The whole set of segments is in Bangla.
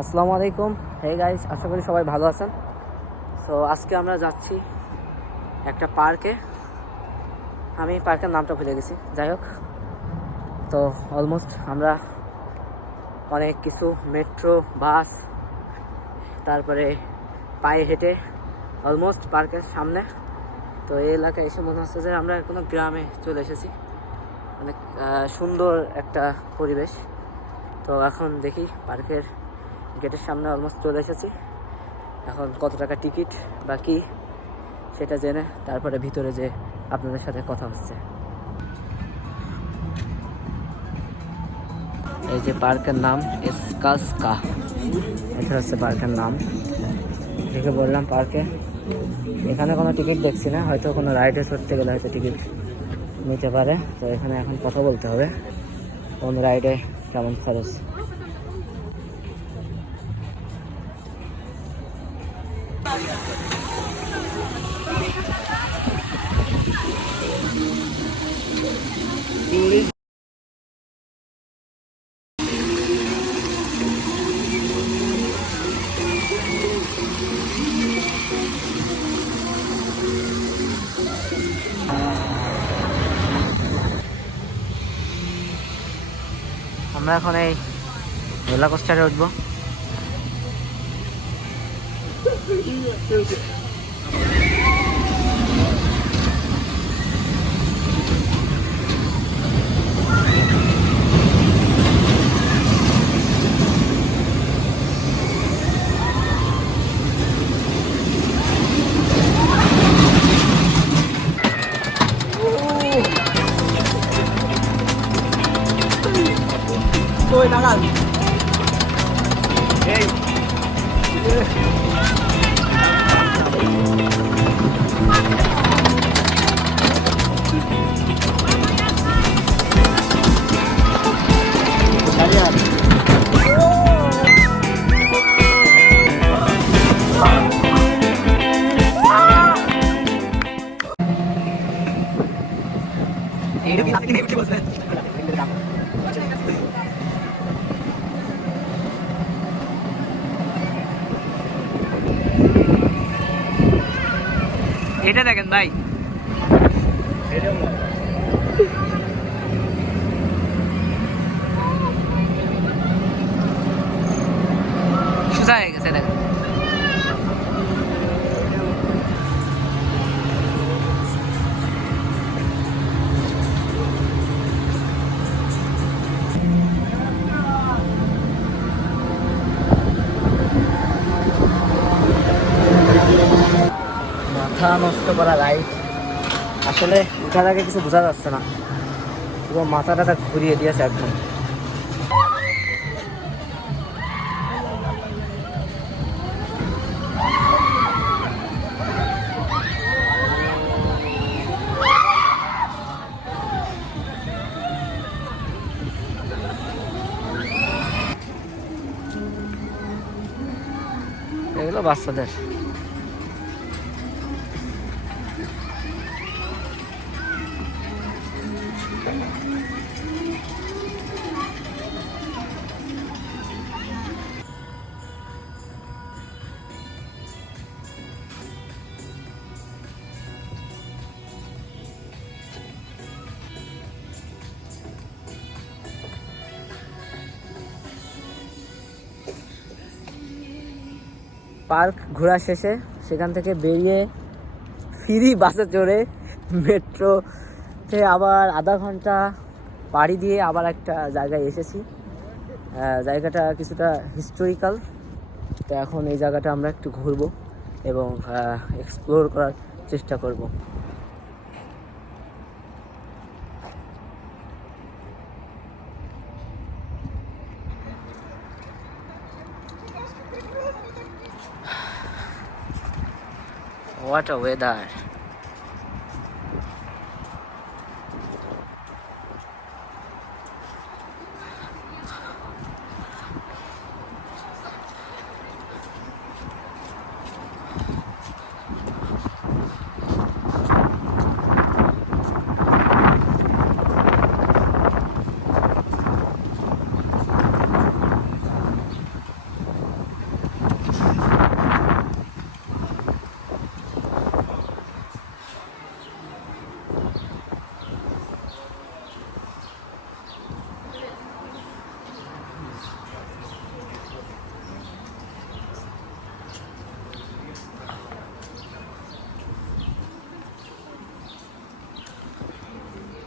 আসসালামু আলাইকুম। হে গাইস, আশা করি সবাই ভালো আছেন। সো আজকে আমরা যাচ্ছি একটা পার্কে। আমি পার্কের নামটা ভুলে গেছি, যাই হোক। তো অলমোস্ট আমরা অনেক কিছু মেট্রো, বাস, তারপরে পায়ে হেঁটে অলমোস্ট পার্কের সামনে। তো এই এলাকায় এসে মনে হচ্ছে যে আমরা কোনো গ্রামে চলে এসেছি। অনেক সুন্দর একটা পরিবেশ। তো এখন দেখি পার্কের গেটের সামনে অলমোস্ট চলে এসেছি। এখন কত টাকা টিকিট বা কি সেটা জেনে তারপরে ভিতরে যে আপনাদের সাথে কথা হচ্ছে। এই যে পার্কের নাম এসকাসকা, এটা হচ্ছে পার্কের নাম। দেখে বললাম পার্কে, এখানে কোনো টিকিট দেখছি না, হয়তো কোনো রাইডে চড়তে গেলে হয়তো টিকিট নিতে পারে। তো এখানে এখন কথা বলতে হবে কোন রাইডে কেমন খরচ। আমরা এখন এই রোলার কোস্টারে উঠবো। Tôi đang ăn. Hey. এটা দেখেন ভাই, সোজা হয়ে গেছে দেখেন। মাথা নষ্ট করা রাইড, আসলে উঠার আগে কিছু বোঝা যাচ্ছে না, পুরো মাথাটা ঘুরিয়ে দিয়েছে একদম। এগুলো বাচ্চাদের। পার্ক ঘোরা শেষে সেখান থেকে বেরিয়ে ফ্রি বাসে চড়ে মেট্রোতে আবার আধা ঘন্টা পাড়ি দিয়ে আবার একটা জায়গায় এসেছি। জায়গাটা কিছুটা হিস্টোরিক্যাল। তো এখন এই জায়গাটা আমরা একটু ঘুরবো এবং এক্সপ্লোর করার চেষ্টা করব। What a weather!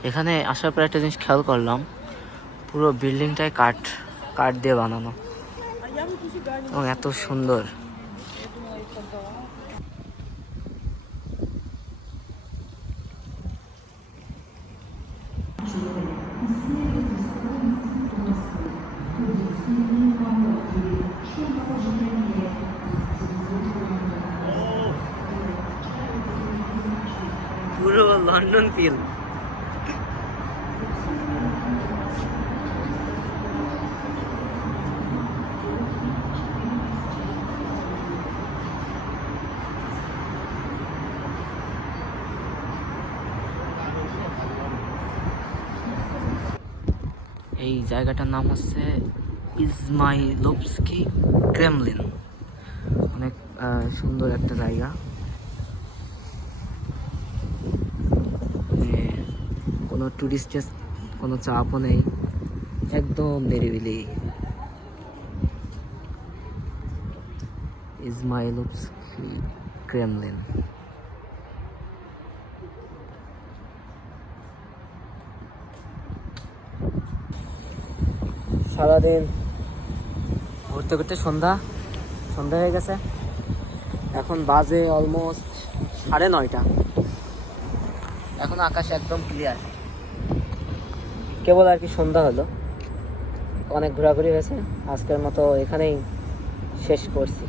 এখানে আসার পর একটা জিনিস খেয়াল করলাম, পুরো বিল্ডিংটাই কাঠ কাঠ দিয়ে বানানো এবং এত সুন্দর। পুরো লন্ডন ফিল। এই জায়গাটার নাম হচ্ছে ইজমাইলভস্কি ক্রেমলিন। অনেক সুন্দর একটা জায়গা, কোনো টুরিস্টের কোনো চাপও নেই, একদম নিরিবিলি। ইজমাইলভস্কি ক্রেমলিন। সারাদিন ঘুরতে ঘুরতে সন্ধ্যা হয়ে গেছে। এখন বাজে অলমোস্ট 9:30। এখন আকাশ একদম ক্লিয়ার, কেবল আর কি সন্ধ্যা হলো। অনেক ঘোরাঘুরি হয়েছে, আজকের মতো এখানেই শেষ করছি।